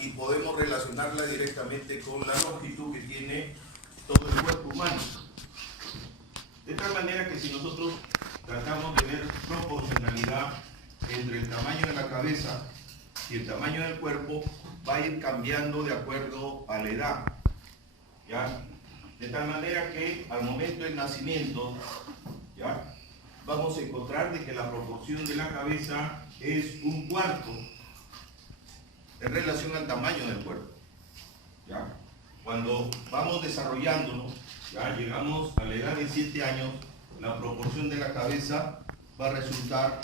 y podemos relacionarla directamente con la longitud que tiene todo el cuerpo humano. De tal manera que si nosotros tratamos de ver proporcionalidad entre el tamaño de la cabeza y el tamaño del cuerpo, va a ir cambiando de acuerdo a la edad, ¿ya? De tal manera que al momento del nacimiento, ¿ya?, vamos a encontrar de que la proporción de la cabeza es 1/4 en relación al tamaño del cuerpo, ¿ya? Cuando vamos desarrollándonos, ya llegamos a la edad de 7 años, la proporción de la cabeza va a resultar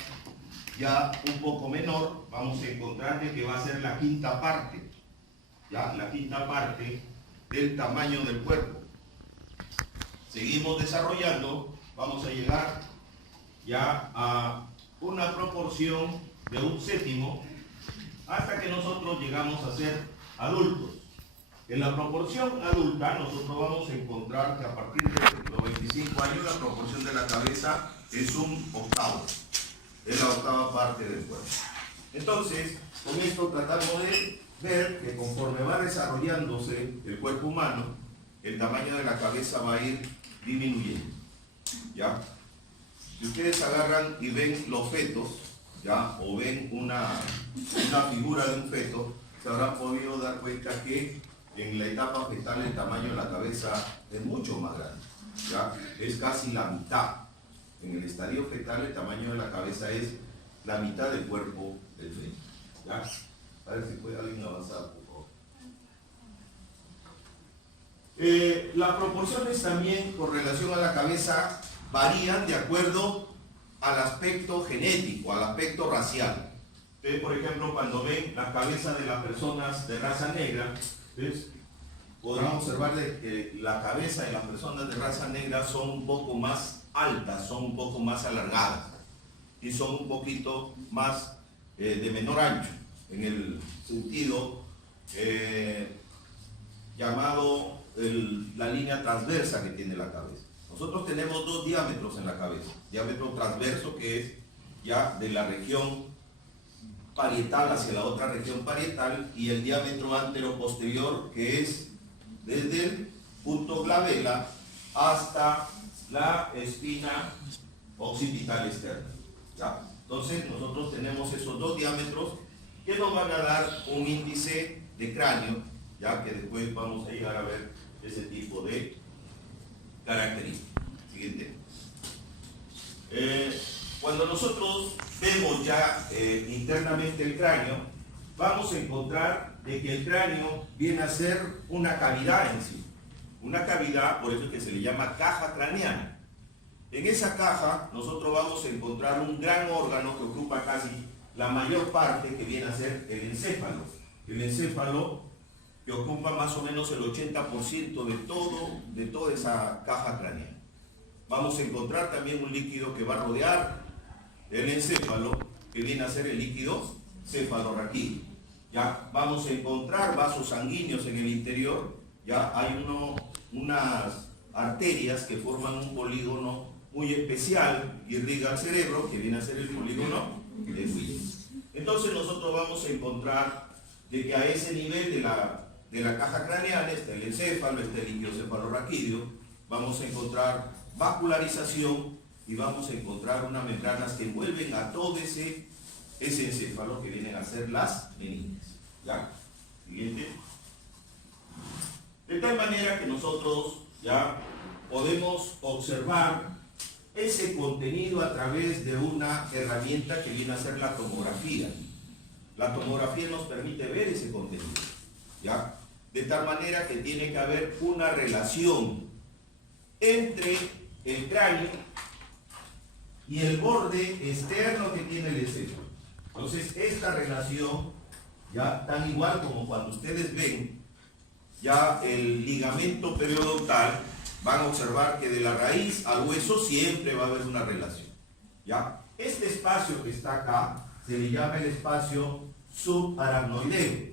ya un poco menor. Vamos a encontrar de que va a ser la 1/5 parte, ya, la 1/5 parte del tamaño del cuerpo. Seguimos desarrollando, vamos a llegar ya a una proporción de 1/7 hasta que nosotros llegamos a ser adultos. En la proporción adulta nosotros vamos a encontrar que a partir de los 25 años la proporción de la cabeza es 1/8, es la 8ª parte del cuerpo. Entonces, con esto tratamos de ver que conforme va desarrollándose el cuerpo humano, el tamaño de la cabeza va a ir disminuyendo, ¿ya? Si ustedes agarran y ven los fetos, ¿ya?, o ven una figura de un feto, se habrán podido dar cuenta que en la etapa fetal el tamaño de la cabeza es mucho más grande, ¿ya? Es casi la mitad. En el estadio fetal el tamaño de la cabeza es la mitad del cuerpo del feto, ¿ya? A ver si puede alguien avanzar, por favor. Las proporciones también con relación a la cabeza varían de acuerdo al aspecto genético, al aspecto racial. Ustedes, por ejemplo, cuando ven la cabeza de las personas de raza negra, ¿ves?, podrán observar que la cabeza de las personas de raza negra son un poco más altas, son un poco más alargadas y son un poquito más de menor ancho, en el sentido llamado la línea transversa que tiene la cabeza. Nosotros tenemos 2 diámetros en la cabeza: diámetro transverso, que es ya de la región parietal hacia la otra región parietal, y el diámetro antero-posterior, que es desde el punto glabela hasta la espina occipital externa, ¿ya? Entonces nosotros tenemos esos 2 diámetros que nos van a dar un índice de cráneo, ya que después vamos a llegar a ver ese tipo de características. Siguiente. Cuando nosotros vemos ya internamente el cráneo, vamos a encontrar de que el cráneo viene a ser una cavidad en sí. Una cavidad, por eso es que se le llama caja craneana. En esa caja nosotros vamos a encontrar un gran órgano que ocupa casi la mayor parte, que viene a ser el encéfalo. El encéfalo, que ocupa más o menos el 80% de toda esa caja craneana. Vamos a encontrar también un líquido que va a rodear el encéfalo, que viene a ser el líquido cefalorraquídeo. Ya vamos a encontrar vasos sanguíneos en el interior. Ya hay unas arterias que forman un polígono muy especial, irriga al cerebro, que viene a ser el polígono de Willis. Entonces nosotros vamos a encontrar de que a ese nivel de la caja craneana está el encéfalo, está el líquido cefalorraquídeo. Vamos a encontrar vascularización y vamos a encontrar unas membranas que envuelven a todo ese encéfalo, que vienen a ser las meninges. ¿Ya? Siguiente. De tal manera que nosotros ya podemos observar ese contenido a través de una herramienta que viene a ser la tomografía. La tomografía nos permite ver ese contenido, ¿ya? De tal manera que tiene que haber una relación entre el cráneo y el borde externo que tiene el encéfalo. Entonces, esta relación, ya tan igual como cuando ustedes ven ya el ligamento periodontal, van a observar que de la raíz al hueso siempre va a haber una relación, ¿ya? Este espacio que está acá se le llama el espacio subaracnoideo,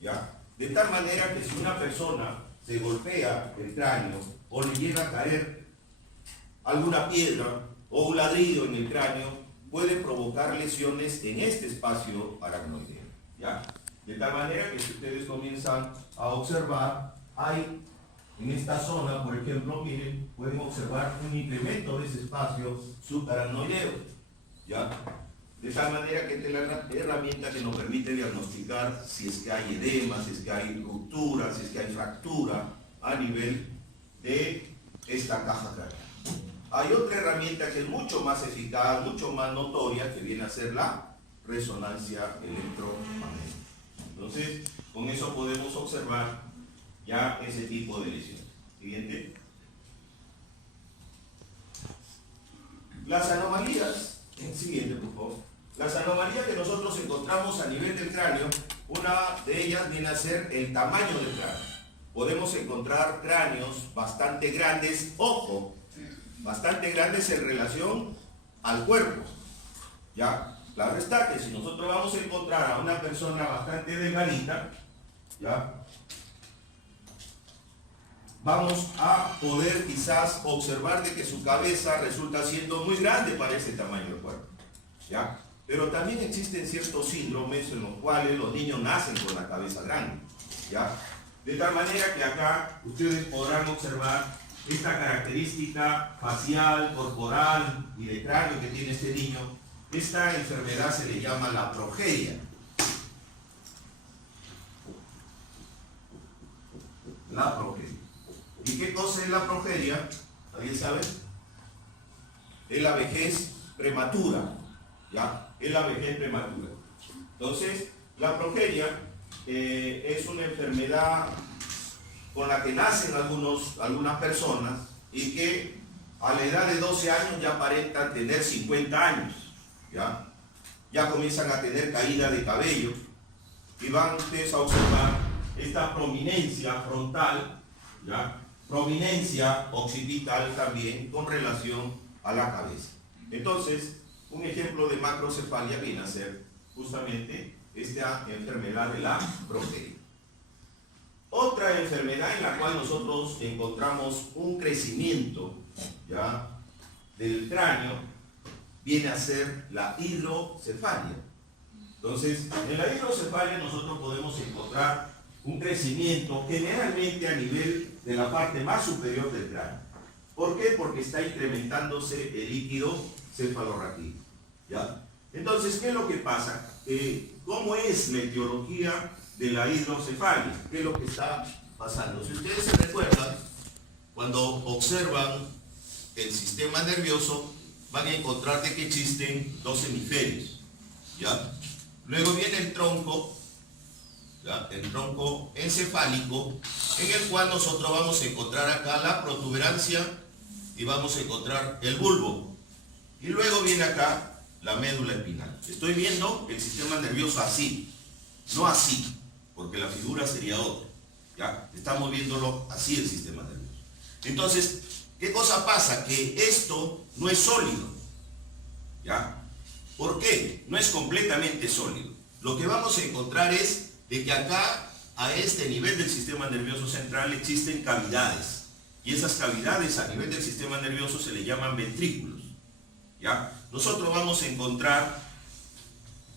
¿ya? De tal manera que si una persona se golpea el cráneo o le llega a caer alguna piedra o un ladrillo en el cráneo, puede provocar lesiones en este espacio aracnoideo, ¿ya? De tal manera que si ustedes comienzan a observar, hay en esta zona, por ejemplo, miren, pueden observar un incremento de ese espacio subaracnoideo, ¿ya? De tal manera que esta es la herramienta que nos permite diagnosticar si es que hay edema, si es que hay ruptura, si es que hay fractura a nivel de esta caja craneal. Hay otra herramienta que es mucho más eficaz, mucho más notoria, que viene a ser la resonancia electromagnética. Entonces, con eso podemos observar ya ese tipo de lesiones. Siguiente. Las anomalías, siguiente por favor. Las anomalías que nosotros encontramos a nivel del cráneo, una de ellas viene a ser el tamaño del cráneo. Podemos encontrar cráneos bastante grandes, ojo, bastante grandes en relación al cuerpo. ¿Ya? Claro está que si nosotros vamos a encontrar a una persona bastante delgadita, ¿ya? Vamos a poder quizás observar de que su cabeza resulta siendo muy grande para ese tamaño del cuerpo, ¿ya? Pero también existen ciertos síndromes en los cuales los niños nacen con la cabeza grande, ¿ya? De tal manera que acá ustedes podrán observar esta característica facial, corporal y de cráneo que tiene este niño. Esta enfermedad se le llama la progeria. La progeria. ¿Y qué cosa es la progeria? ¿Alguien sabe? Es la vejez prematura, ¿ya? Es la vejez prematura. Entonces, la progeria es una enfermedad con la que nacen algunas personas y que a la edad de 12 años ya aparentan tener 50 años, ¿ya? Ya comienzan a tener caída de cabello y van ustedes a observar esta prominencia frontal, ¿ya? Prominencia occipital también con relación a la cabeza. Entonces, un ejemplo de macrocefalia viene a ser justamente esta enfermedad de la progeria. Otra enfermedad en la cual nosotros encontramos un crecimiento, ¿ya?, del cráneo viene a ser la hidrocefalia. Entonces, en la hidrocefalia nosotros podemos encontrar un crecimiento generalmente a nivel de la parte más superior del cráneo. ¿Por qué? Porque está incrementándose el líquido cefalorraquídeo, ¿ya? Entonces, ¿qué es lo que pasa? ¿Cómo es la etiología de la hidrocefalia? ¿Qué es lo que está pasando? Si ustedes se recuerdan, cuando observan el sistema nervioso, van a encontrar de que existen dos hemisferios, ¿ya? Luego viene el tronco, ¿ya?, el tronco encefálico, en el cual nosotros vamos a encontrar acá la protuberancia y vamos a encontrar el bulbo. Y luego viene acá la médula espinal. Estoy viendo el sistema nervioso así, no así, porque la figura sería otra, ¿ya? Estamos viéndolo así el sistema nervioso. Entonces, ¿qué cosa pasa? Que esto no es sólido, ¿ya? ¿Por qué? No es completamente sólido. Lo que vamos a encontrar es de que acá, a este nivel del sistema nervioso central, existen cavidades. Y esas cavidades a nivel del sistema nervioso se le llaman ventrículos, ¿ya? Nosotros vamos a encontrar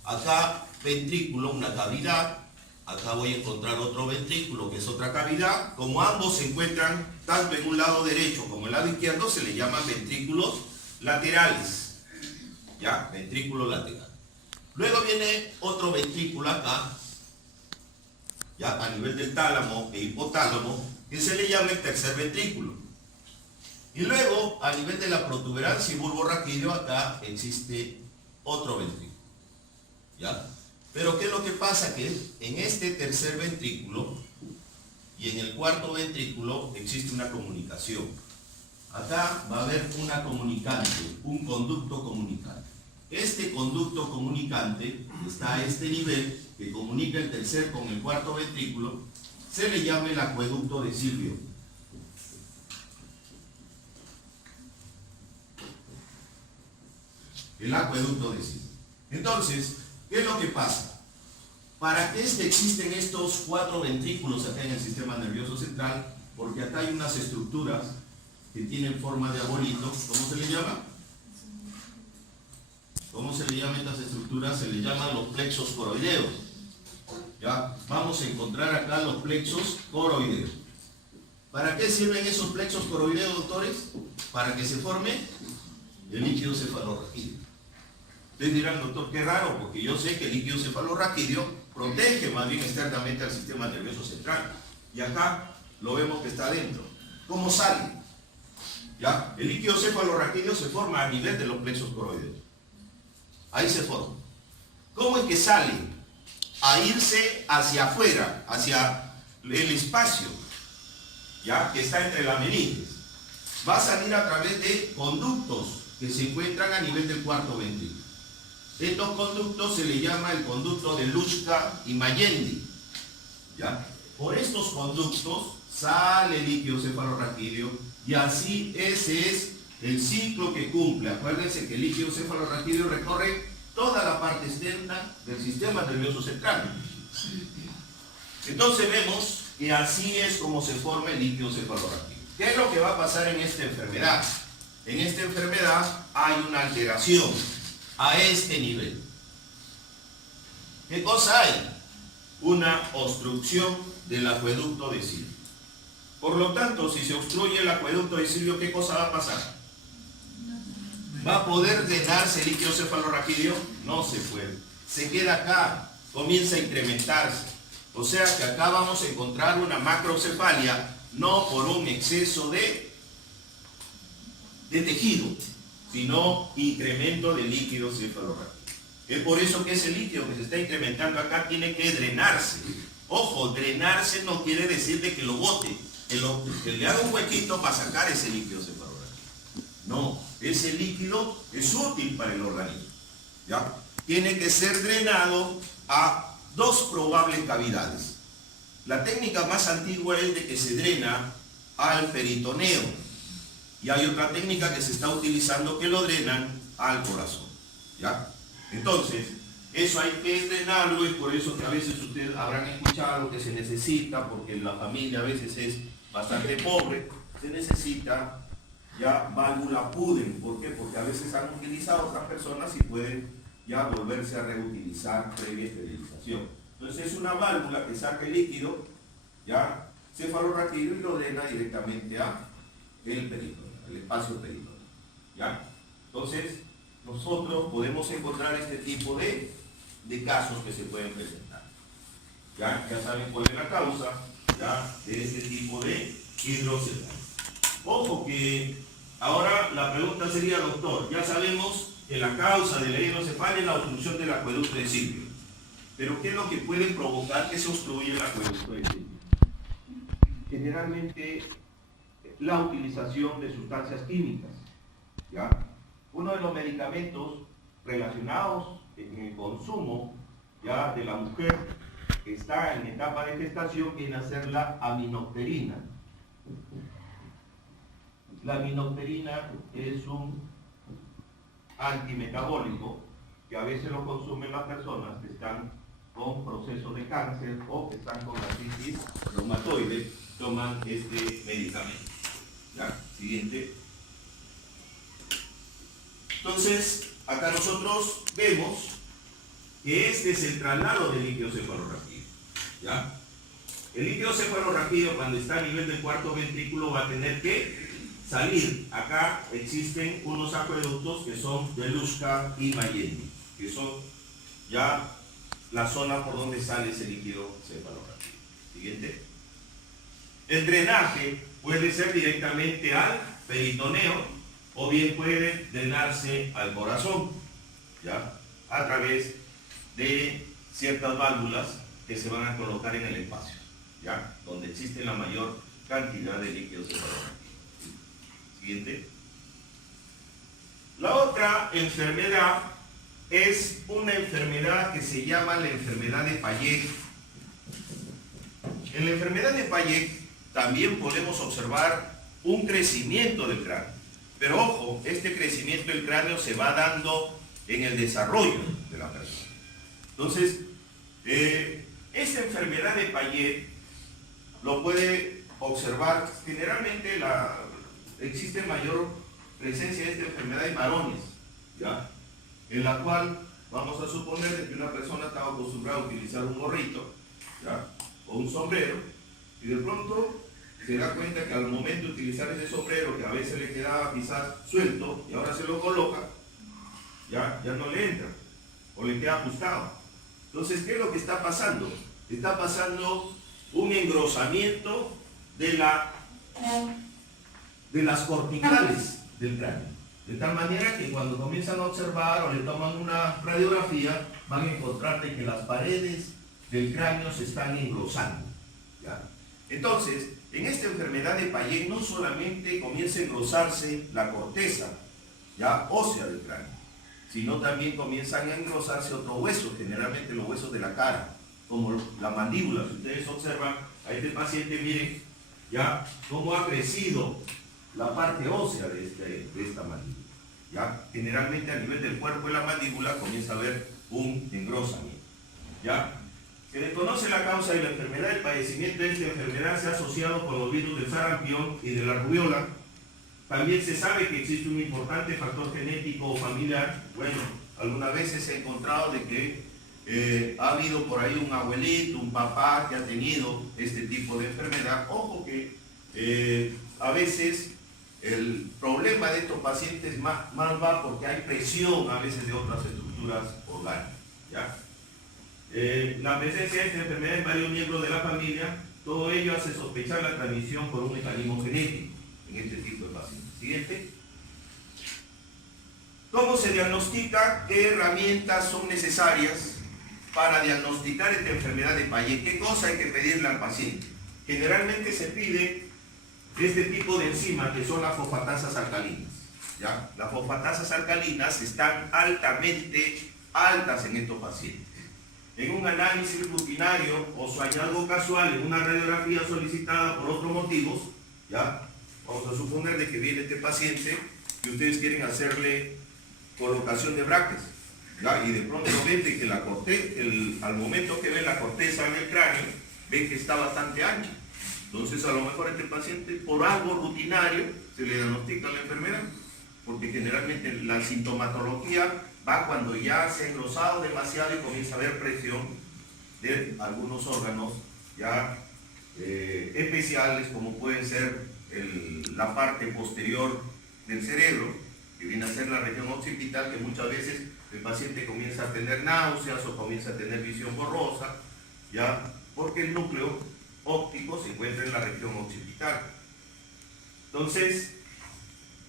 acá ventrículo, una cavidad. Acá voy a encontrar otro ventrículo, que es otra cavidad. Como ambos se encuentran tanto en un lado derecho como en el lado izquierdo, se le llaman ventrículos laterales, ¿ya? Ventrículo lateral. Luego viene otro ventrículo acá, ya a nivel del tálamo e hipotálamo, que se le llama el tercer ventrículo. Y luego, a nivel de la protuberancia y bulbo raquídeo, acá existe otro ventrículo, ¿ya? Pero ¿qué es lo que pasa? Que en este tercer ventrículo y en el cuarto ventrículo existe una comunicación. Acá va a haber una comunicante, un conducto comunicante. Este conducto comunicante está a este nivel, que comunica el tercer con el cuarto ventrículo, se le llama el acueducto de Silvio. El acueducto de Silvio. Entonces, ¿qué es lo que pasa? ¿Para qué existen estos cuatro ventrículos acá en el sistema nervioso central? Porque acá hay unas estructuras que tienen forma de arbolito. ¿Cómo se le llama? ¿Cómo se le llama a estas estructuras? Se le llaman los plexos coroideos. ¿ya? Vamos a encontrar acá los plexos coroideos. ¿Para qué sirven esos plexos coroideos, doctores? Para que se forme el líquido cefalorraquídeo. Ustedes dirán, doctor, qué raro, porque yo sé que el líquido cefalorraquídeo protege más bien externamente al sistema nervioso central. Y acá lo vemos que está adentro. ¿Cómo sale? ¿Ya? El líquido cefalorraquídeo se forma a nivel de los plexos coroideos. Ahí se forma. ¿Cómo es que sale? A irse hacia afuera, hacia el espacio, ¿ya? Que está entre las meninges. Va a salir a través de conductos que se encuentran a nivel del cuarto ventrículo. Estos conductos se le llama el conducto de Luschka y Magendie, ¿ya? Por estos conductos sale el líquido cefalorraquídeo y así ese es el ciclo que cumple. Acuérdense que el líquido cefalorraquídeo recorre toda la parte externa del sistema nervioso central. Entonces vemos que así es como se forma el líquido cefalorraquídeo. ¿Qué es lo que va a pasar en esta enfermedad? En esta enfermedad hay una alteración a este nivel. ¿Qué cosa hay? Una obstrucción del acueducto de Silvio. Por lo tanto, si se obstruye el acueducto de Silvio, ¿qué cosa va a pasar? ¿Va a poder drenarse el líquido cefalorraquídeo? No se puede. Se queda acá, comienza a incrementarse. O sea que acá vamos a encontrar una macrocefalia, no por un exceso de tejido, sino incremento de líquido cefalorraquídeo. Es por eso que ese líquido que se está incrementando acá tiene que drenarse. Ojo, drenarse no quiere decir de que lo bote, que le haga un huequito para sacar ese líquido cefalorraquídeo. No, ese líquido es útil para el organismo, ¿ya? Tiene que ser drenado a dos probables cavidades. La técnica más antigua es de que se drena al peritoneo. Y hay otra técnica que se está utilizando que lo drenan al corazón, ¿ya? Entonces, eso hay que drenarlo, y por eso que a veces ustedes habrán escuchado que se necesita, porque la familia a veces es bastante pobre, se necesita ya válvula Puden. ¿Por qué? Porque a veces han utilizado otras personas y pueden ya volverse a reutilizar previa esterilización. Entonces es una válvula que saca el líquido, ya, cefalorraquídeo, y lo drena directamente a el peritoneo, el espacio peritoneo, ¿ya? Entonces, nosotros podemos encontrar este tipo de casos que se pueden presentar. Ya saben cuál es la causa, ¿ya?, de este tipo de hidrocefalia. Ojo que ahora la pregunta sería, doctor, ya sabemos que la causa de la hidrocefalia es la obstrucción del acueducto de Silvio. Pero ¿qué es lo que puede provocar que se obstruya el acueducto de Silvio? Generalmente la utilización de sustancias químicas, ¿ya? Uno de los medicamentos relacionados en el consumo, ya, de la mujer que está en etapa de gestación viene a ser la aminopterina. La aminopterina es un antimetabólico que a veces lo consumen las personas que están con procesos de cáncer o que están con artritis reumatoide, toman este medicamento. ¿Ya? Siguiente. Entonces, acá nosotros vemos que este es el traslado del líquido cefalorraquídeo, ¿ya? El líquido cefalorraquídeo, cuando está a nivel del cuarto ventrículo, va a tener que salir. Acá existen unos acueductos que son de Luschka y Magendie, que son ya la zona por donde sale ese líquido cefalorraquídeo. Siguiente. El drenaje puede ser directamente al peritoneo o bien puede drenarse al corazón, ¿ya?, a través de ciertas válvulas que se van a colocar en el espacio, ¿ya?, donde existe la mayor cantidad de líquido cefalorraquídeo. Siguiente. La otra enfermedad es una enfermedad que se llama la enfermedad de Payet. En la enfermedad de Payet también podemos observar un crecimiento del cráneo. Pero ojo, este crecimiento del cráneo se va dando en el desarrollo de la persona. Entonces, esta enfermedad de Payet lo puede observar generalmente existe mayor presencia de esta enfermedad en varones, ¿ya?, en la cual vamos a suponer que una persona estaba acostumbrada a utilizar un gorrito ¿ya? O un sombrero, y de pronto se da cuenta que al momento de utilizar ese sombrero, que a veces le quedaba quizás suelto, y ahora se lo coloca, ya no le entra, o le queda ajustado. Entonces, ¿qué es lo que está pasando? Está pasando un engrosamiento de las corticales del cráneo. De tal manera que cuando comienzan a observar o le toman una radiografía, van a encontrar que las paredes del cráneo se están engrosando, ¿ya? Entonces, en esta enfermedad de Payet no solamente comienza a engrosarse la corteza, ya, ósea del cráneo, sino también comienzan a engrosarse otros huesos, generalmente los huesos de la cara, como la mandíbula. Si ustedes observan a este paciente, miren ya cómo ha crecido la parte ósea de esta mandíbula. ¿Ya? Generalmente a nivel del cuerpo de la mandíbula comienza a haber un engrosamiento. ¿Ya? Se desconoce la causa de la enfermedad. El padecimiento de esta enfermedad se ha asociado con los virus del sarampión y de la rubiola. También se sabe que existe un importante factor genético o familiar. Bueno, algunas veces se ha encontrado de que ha habido por ahí un abuelito, un papá que ha tenido este tipo de enfermedad. Ojo que a veces el problema de estos pacientes más va porque hay presión a veces de otras estructuras orgánicas, ¿ya? La presencia de esta enfermedad en varios miembros de la familia, todo ello hace sospechar la transmisión por un mecanismo genético en este tipo de pacientes. Siguiente. ¿Cómo se diagnostica? ¿Qué herramientas son necesarias para diagnosticar esta enfermedad de Payet? ¿Qué cosa hay que pedirle al paciente? Generalmente se pide este tipo de enzimas que son las fosfatasas alcalinas, ¿ya? Las fosfatasas alcalinas están altamente altas en estos pacientes. En un análisis rutinario o su hallazgo casual en una radiografía solicitada por otros motivos, ¿ya? Vamos a suponer de que viene este paciente y ustedes quieren hacerle colocación de brackets, ¿ya? Y de pronto ven que la corteza, al momento que ven la corteza en el cráneo, ven que está bastante ancha. Entonces a lo mejor este paciente por algo rutinario se le diagnostica la enfermedad, porque generalmente la sintomatología va cuando ya se ha engrosado demasiado y comienza a haber presión de algunos órganos ya especiales, como pueden ser la parte posterior del cerebro, que viene a ser la región occipital, que muchas veces el paciente comienza a tener náuseas o comienza a tener visión borrosa, ya, porque el núcleo óptico se encuentra en la región occipital. Entonces,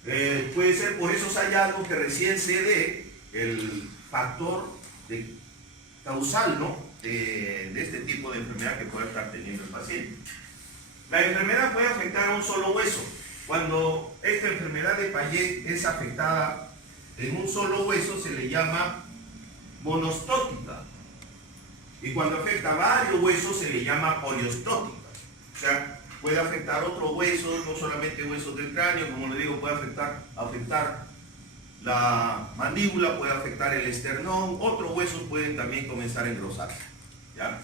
puede ser por esos hallazgos que recién se dé el factor causal, ¿no? de este tipo de enfermedad que puede estar teniendo el paciente. La enfermedad puede afectar a un solo hueso. Cuando esta enfermedad de Payet es afectada en un solo hueso, se le llama monostótica. Y cuando afecta a varios huesos, se le llama poliostótica. O sea, puede afectar otros huesos, no solamente huesos del cráneo, como le digo, puede afectar la mandíbula, puede afectar el esternón, otros huesos pueden también comenzar a engrosarse, ¿ya?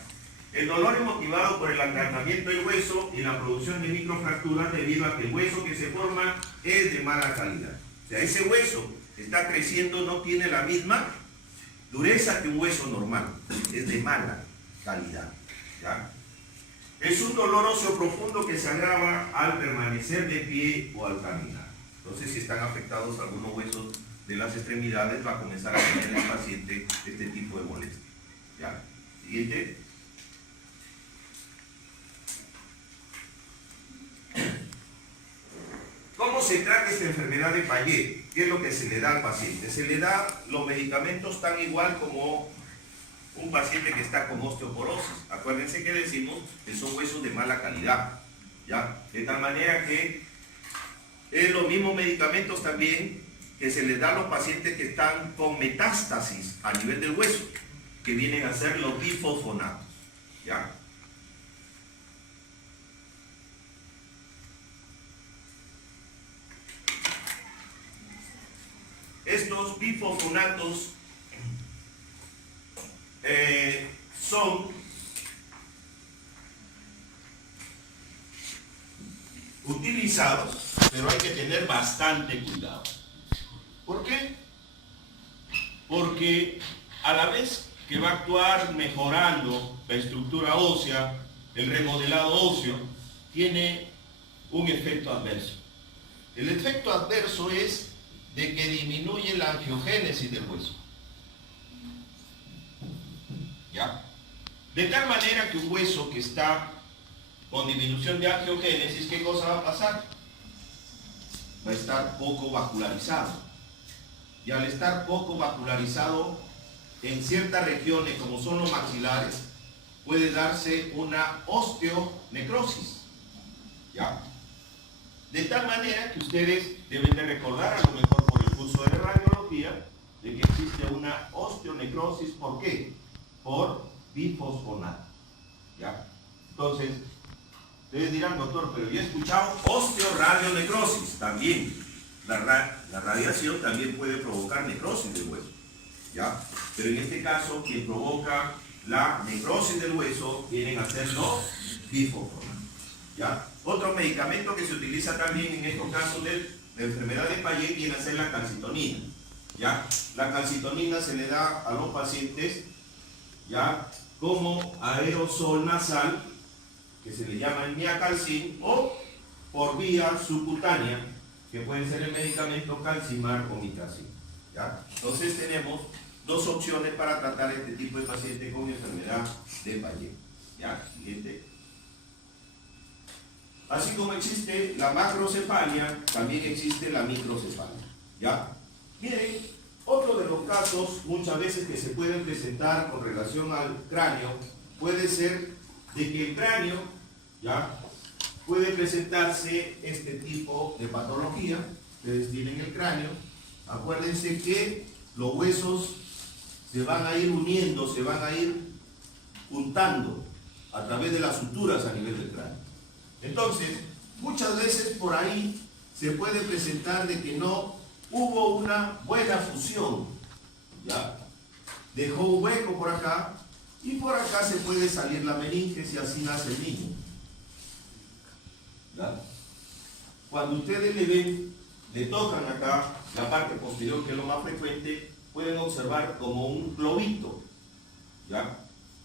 El dolor es motivado por el acarnamiento del hueso y la producción de microfracturas debido a que el hueso que se forma es de mala calidad. O sea, ese hueso que está creciendo no tiene la misma dureza que un hueso normal, es de mala calidad, ¿ya? Es un dolor óseo profundo que se agrava al permanecer de pie o al caminar. Entonces, si están afectados algunos huesos de las extremidades, va a comenzar a tener el paciente este tipo de molestia, ¿ya? Siguiente. ¿Cómo se trata esta enfermedad de Payet? ¿Qué es lo que se le da al paciente? Se le da los medicamentos tan igual como un paciente que está con osteoporosis. Acuérdense que decimos que son huesos de mala calidad, ¿ya? De tal manera que es los mismos medicamentos también que se les da a los pacientes que están con metástasis a nivel del hueso, que vienen a ser los bifosfonatos, ¿ya? Estos bifosfonatos son utilizados, pero hay que tener bastante cuidado. ¿Por qué? Porque a la vez que va a actuar mejorando la estructura ósea, el remodelado óseo, tiene un efecto adverso. El efecto adverso es de que disminuye la angiogénesis del hueso. ¿Ya? De tal manera que un hueso que está con disminución de angiogénesis, ¿qué cosa va a pasar? Va a estar poco vascularizado. Y al estar poco vascularizado, en ciertas regiones, como son los maxilares, puede darse una osteonecrosis. ¿Ya? De tal manera que ustedes deben de recordar, a lo mejor por el curso de radiología, de que existe una osteonecrosis. ¿Por qué? Por bifosfonato. ¿Ya? Entonces, ustedes dirán, doctor, pero yo he escuchado osteoradionecrosis. También, la radiación también puede provocar necrosis del hueso. ¿Ya? Pero en este caso, quien provoca la necrosis del hueso vienen a ser los bifosfonatos. ¿Ya? Otro medicamento que se utiliza también en estos casos de la enfermedad de Payet viene a ser la calcitonina. ¿Ya? La calcitonina se le da a los pacientes, ¿ya?, como aerosol nasal, que se le llama el miacalcin, o por vía subcutánea, que puede ser el medicamento calcimar o mitracin. ¿Ya? Entonces tenemos dos opciones para tratar este tipo de paciente con enfermedad de Payet. ¿Ya? Siguiente. Así como existe la macrocefalia, también existe la microcefalia. ¿Ya? Miren, otro de los casos muchas veces que se pueden presentar con relación al cráneo puede ser de que el cráneo, ¿ya?, puede presentarse este tipo de patología. Ustedes tienen el cráneo. Acuérdense que los huesos se van a ir uniendo, se van a ir juntando a través de las suturas a nivel del cráneo. Entonces, muchas veces por ahí se puede presentar de que no hubo una buena fusión, ¿ya? Dejó un hueco por acá y por acá se puede salir la meninges y así nace el niño. ¿Ya? Cuando ustedes le ven, le tocan acá la parte posterior, que es lo más frecuente, pueden observar como un globito. ¿Ya?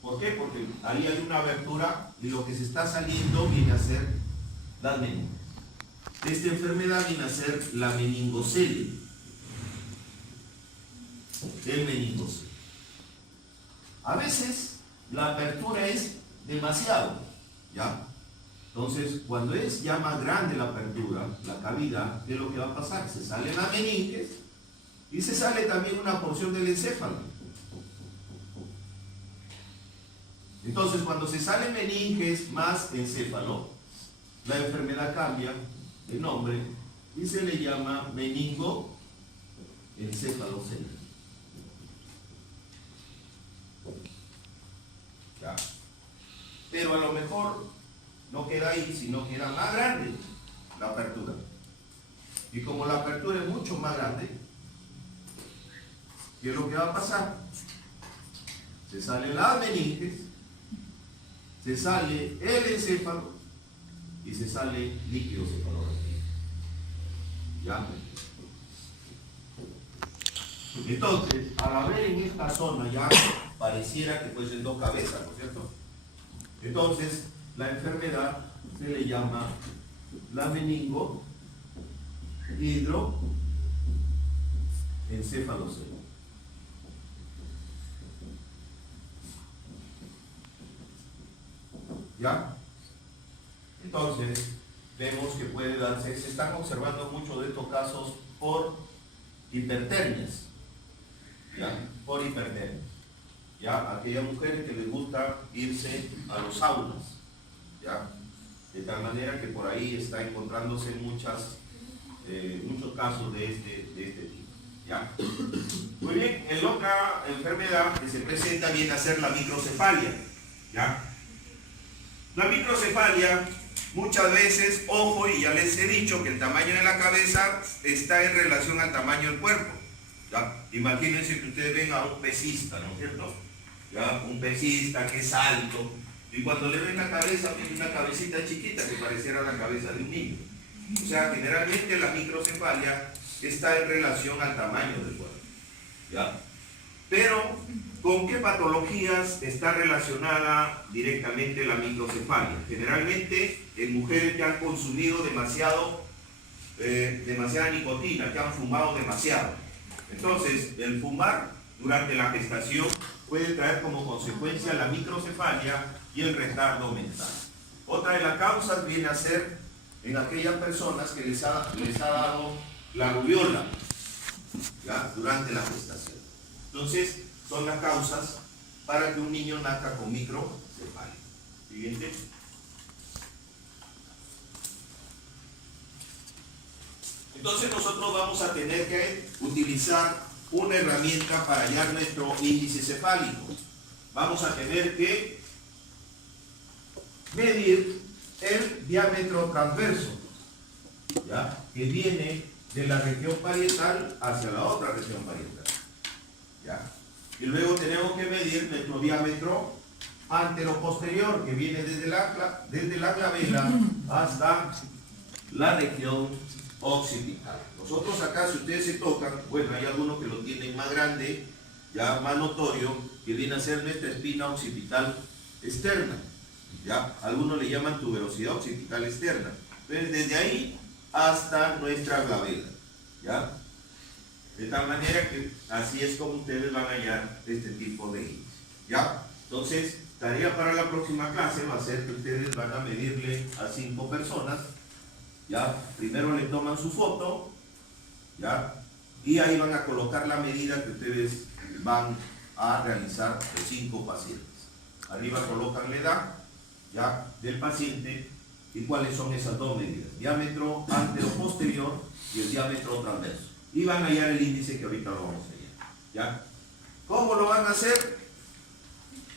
¿Por qué? Porque ahí hay una abertura y lo que se está saliendo viene a ser las meninges. Esta enfermedad viene a ser la meningocelia. El meningocele. A veces la apertura es demasiado, ¿ya? Entonces, cuando es ya más grande la apertura, la cavidad, ¿qué es lo que va a pasar? Se sale la meninges y se sale también una porción del encéfalo. Entonces, cuando se sale meninges más encéfalo, la enfermedad cambia de nombre y se le llama meningoencefalocelia. ¿Ya? Pero a lo mejor no queda ahí, sino queda más grande la apertura. Y como la apertura es mucho más grande, ¿qué es lo que va a pasar? Se sale las meninges, se sale el encéfalo y se sale líquido cefalorraquídeo. ¿Ya? Entonces, al haber en esta zona ya pareciera que fuesen dos cabezas, ¿no es cierto? Entonces, la enfermedad se le llama la meningohidroencefalocelia. ¿Ya? Entonces, vemos que puede darse, se están observando muchos de estos casos por hipertermias, ¿ya? Por hipertermias, ¿ya? Aquellas mujeres que les gusta irse a los saunas, ¿ya? De tal manera que por ahí está encontrándose muchos casos de este tipo, ¿ya? Muy bien, en la otra enfermedad que se presenta viene a ser la microcefalia, ¿ya? La microcefalia, muchas veces, ojo, y ya les he dicho que el tamaño de la cabeza está en relación al tamaño del cuerpo, ¿ya? Imagínense que ustedes ven a un pesista, ¿no es cierto? ¿Ya? Un pesista que es alto, y cuando le ven la cabeza, tiene una cabecita chiquita que pareciera la cabeza de un niño. O sea, generalmente la microcefalia está en relación al tamaño del cuerpo, ¿ya? Pero ¿Con qué patologías está relacionada directamente la microcefalia? Generalmente en mujeres que han consumido demasiada nicotina, que han fumado demasiado. Entonces, el fumar durante la gestación puede traer como consecuencia la microcefalia y el retardo mental. Otra de las causas viene a ser en aquellas personas que les ha dado la rubiola, ¿ya?, durante la gestación. Entonces, son las causas para que un niño nazca con microcefalia. Siguiente. Entonces nosotros vamos a tener que utilizar una herramienta para hallar nuestro índice cefálico. Vamos a tener que medir el diámetro transverso, ¿ya?, que viene de la región parietal hacia la otra región parietal, ¿ya? Y luego tenemos que medir nuestro diámetro antero-posterior, que viene desde la glabela hasta la región occipital. Nosotros acá, si ustedes se tocan, bueno, hay algunos que lo tienen más grande, ya más notorio, que viene a ser nuestra espina occipital externa, ¿ya? Algunos le llaman tuberosidad occipital externa. Entonces, desde ahí hasta nuestra glabela, ¿ya? De tal manera que así es como ustedes van a hallar este tipo de índice, ¿ya? Entonces, tarea para la próxima clase va a ser que ustedes van a medirle a 5 personas, ¿ya? Primero le toman su foto, ¿ya? Y ahí van a colocar la medida que ustedes van a realizar de 5 pacientes. Arriba colocan la edad, ¿ya?, del paciente y cuáles son esas dos medidas: diámetro antero-posterior y el diámetro transverso. Y van a hallar el índice que ahorita lo vamos a hallar, ¿ya? ¿Cómo lo van a hacer?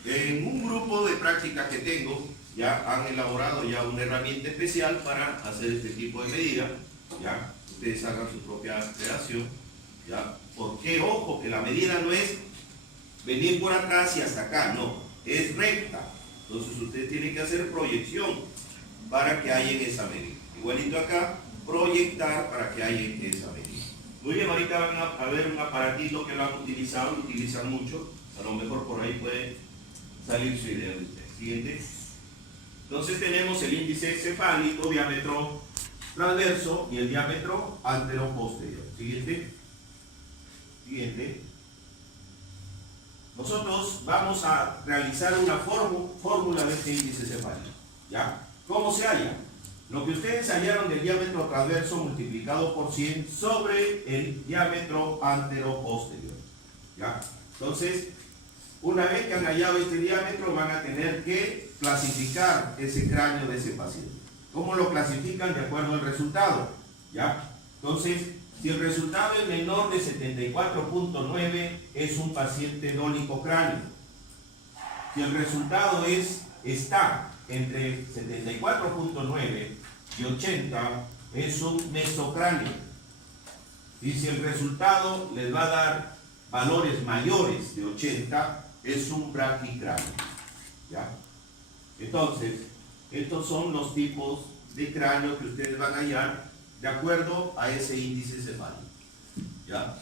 En un grupo de práctica que tengo, ya han elaborado ya una herramienta especial para hacer este tipo de medida, ¿ya? Ustedes hagan su propia creación, ¿ya? Porque, ojo, que la medida no es venir por atrás y hasta acá, no, es recta. Entonces ustedes tienen que hacer proyección para que hallen esa medida. Igualito acá, proyectar para que hallen esa medida. Muy bien, ahorita van a ver un aparatito que lo han utilizado, lo utilizan mucho, a lo mejor por ahí puede salir su idea de ustedes. Siguiente. Entonces tenemos el índice cefálico, diámetro transverso y el diámetro antero-posterior. Siguiente. Siguiente. Nosotros vamos a realizar una fórmula de este índice cefálico, ¿ya? ¿Cómo se halla? Lo que ustedes hallaron del diámetro transverso multiplicado por 100 sobre el diámetro antero-posterior, ¿ya? Entonces, una vez que han hallado este diámetro, van a tener que clasificar ese cráneo de ese paciente. ¿Cómo lo clasifican? De acuerdo al resultado, ¿ya? Entonces, si el resultado es menor de 74.9, es un paciente dólico cráneo. Si el resultado está entre 74.9 y 80, es un mesocráneo. Y si el resultado les va a dar valores mayores de 80, es un braquicráneo, ¿ya? Entonces, estos son los tipos de cráneo que ustedes van a hallar de acuerdo a ese índice cefálico, ¿ya?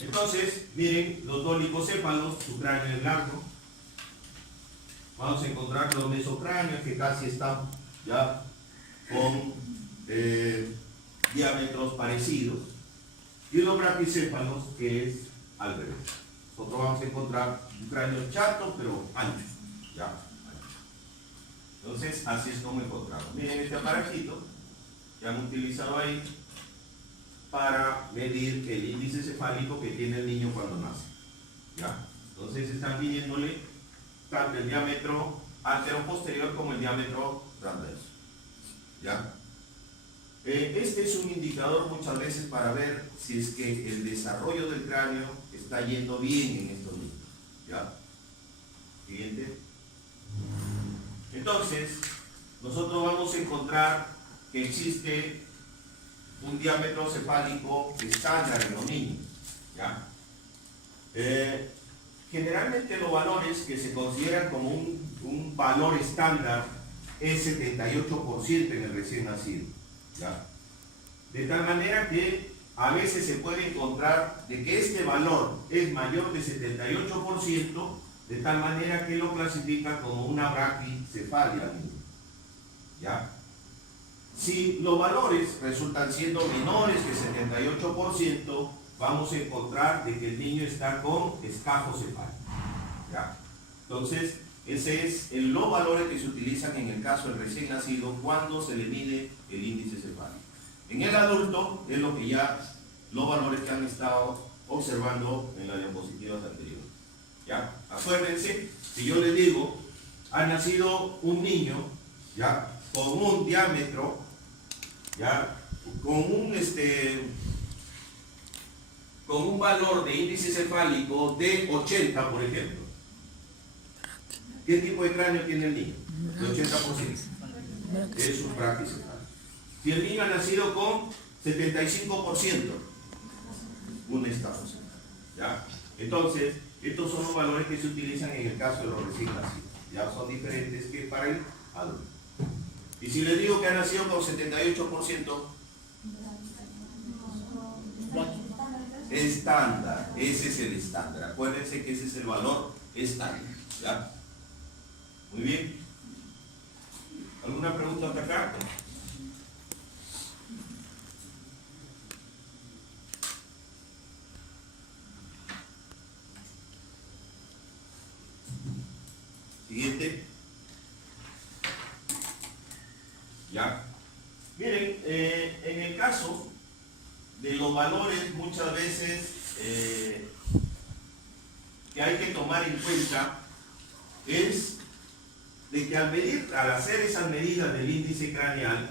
Entonces, miren, los dolicocéfalos, su cráneo es largo. Vamos a encontrar los mesocráneos que casi están ya con diámetros parecidos. Y los braquicéfalos, que es al revés. Nosotros vamos a encontrar un cráneo chato, pero ancho, ¿ya? Entonces, así es como encontramos. Miren este aparatito que han utilizado ahí para medir el índice cefálico que tiene el niño cuando nace, ¿ya? Entonces están midiéndole tanto el diámetro antero-posterior como el diámetro transverso, ¿ya? Este es un indicador muchas veces para ver si es que el desarrollo del cráneo está yendo bien en estos niños, ¿ya? Siguiente. Entonces, nosotros vamos a encontrar que existe un diámetro cefálico estándar en los niños, ¿ya? Generalmente los valores que se consideran como un valor estándar es 78% en el recién nacido, ¿ya? De tal manera que a veces se puede encontrar de que este valor es mayor de 78%, de tal manera que lo clasifica como una braquicefalia. ¿Ya? Si los valores resultan siendo menores que 78%, vamos a encontrar de que el niño está con escafocefalia. ¿Ya? Entonces, ese es los valores que se utilizan en el caso del recién nacido cuando se le mide el índice cefálico. En el adulto es lo que ya los valores que han estado observando en las diapositivas anteriores. ¿Ya? Acuérdense, si yo les digo, ha nacido un niño, ¿ya?, con un diámetro, ¿ya?, con un valor de índice cefálico de 80, por ejemplo. ¿Qué tipo de cráneo tiene el niño? De 80%. Es un braquicefálico. Si el niño ha nacido con 75%, un escafocefalia. ¿Ya? Entonces, estos son los valores que se utilizan en el caso de los recién nacidos. Ya son diferentes que para el adulto. Y si les digo que ha nacido con 78%, estándar. Ese es el estándar. Acuérdense que ese es el valor estándar. ¿Ya? Muy bien. ¿Alguna pregunta hasta acá? Siguiente. Ya. Miren, en el caso de los valores, muchas veces que hay que tomar en cuenta es de que al hacer esas medidas del índice craneal,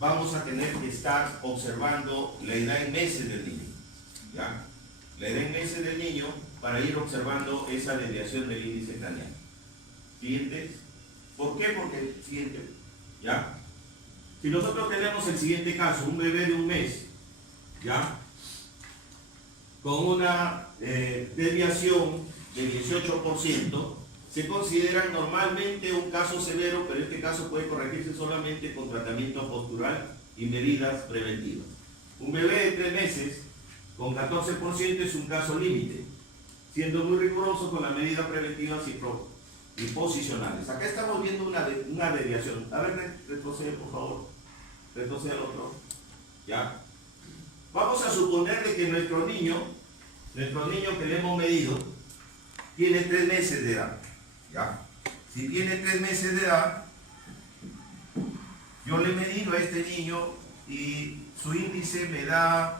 vamos a tener que estar observando la edad en meses del niño. ¿Ya? La edad en meses del niño para ir observando esa desviación del índice craneal. Siguiente. ¿Por qué? Porque siguiente. ¿Ya? Si nosotros tenemos el siguiente caso, un bebé de un mes, ¿ya?, con una desviación de 18%, se considera normalmente un caso severo, pero este caso puede corregirse solamente con tratamiento postural y medidas preventivas. Un bebé de 3 meses con 14% es un caso límite, siendo muy riguroso con las medidas preventivas y posicionales. Acá estamos viendo una desviación. A ver, retrocede por favor. Retrocede al otro. ¿Ya? Vamos a suponer de que nuestro niño que le hemos medido tiene 3 meses de edad. ¿Ya? Si tiene 3 meses de edad, yo le he medido a este niño y su índice me da,